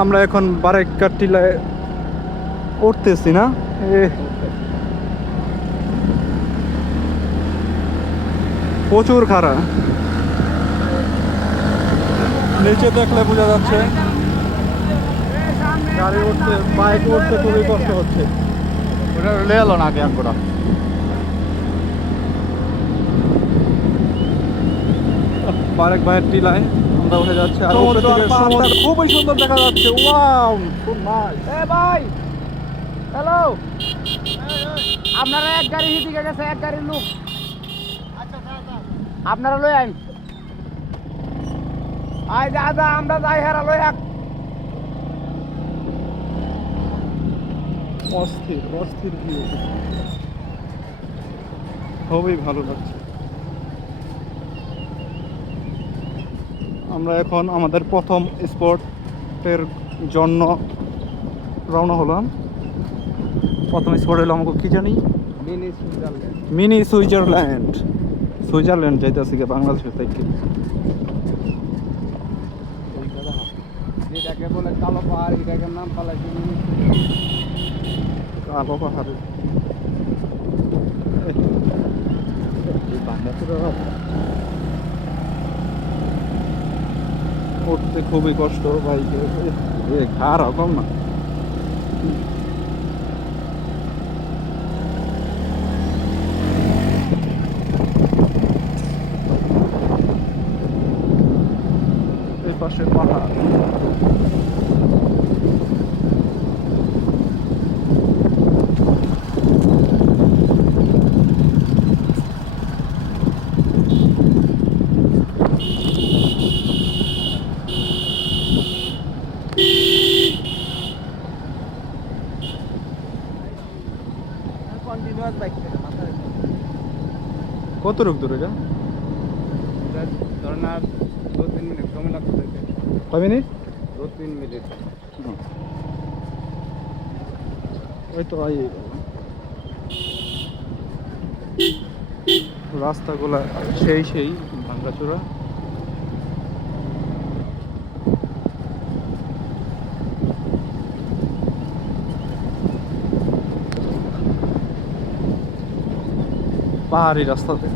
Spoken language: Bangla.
আমরা এখন বারেকা টিলায় উঠতেছি না প্রচুর খাড়া নিচে দেখলে বোঝা যাচ্ছে গাড়ি উঠতে বাইক উঠতে খুবই কষ্ট হচ্ছে ওটা লে এলো না আগে আঙ্গুরা বারেক ভাইয়ের টিলায় আমরা উঠে যাচ্ছি আর উপরে থেকে সমুদ্র খুবই সুন্দর দেখা যাচ্ছে ওয়াও খুব নাইস এ ভাই হ্যালো আপনারা এক গাড়ি দিকে গেছে এক গাড়ির লোক আপনারা লই আইন আই দাদা আমরা যাই হেরা লই এক অস্থির অস্থির ভিউ খুবই ভালো লাগছে আমরা এখন আমাদের প্রথম স্পটের জন্য রওনা হলাম প্রথম স্পট হলো আমাকে কি জানি মিনি সুইজারল্যান্ড সুইজারল্যান্ড যাইতেছি বাংলাদেশের থেকে যেটাকে বলে কালো পাহাড় এটাকে নাম পালাইছে কালো পাহাড় উঠতে খুবই কষ্ট বাইকে ঘা রকম না এই পাশে পাহাড় কন্টিনিউয়াস বাইক থেকে মাথা কত রূপ দূরে এটা ধরেন আর 2-3 মিনিট সময় লাগতে কয় মিনিট 2-3 মিনিট ওই তো রাস্তাগুলা সেই ভাঙ্গাচোরা পাহাড়ি রাস্তাতে